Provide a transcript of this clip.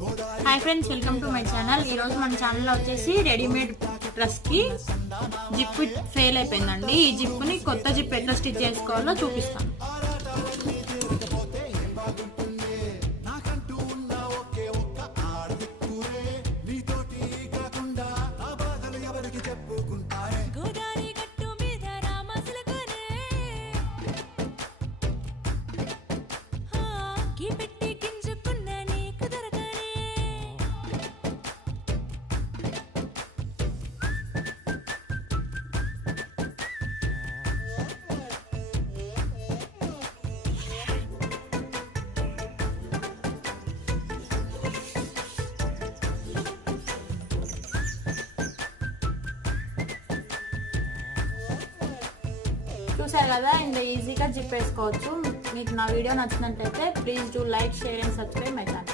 Hi friends, welcome to my channel. ఈరోజు మన ఛానల్లో వచ్చేసి రెడీమేడ్ డ్రెస్కి జిప్ ఫెయిల్ అయిపోయిందండి. ఈ జిప్ని కొత్త జిప్ ఎట్లా స్టిచ్ చేసుకోవాలో చూపిస్తాను. చూసారు కదా, ఇంత ఈజీగా జిప్ వేసుకోవచ్చు. మీకు నా వీడియో నచ్చినట్లయితే please do like, share and subscribe my channel.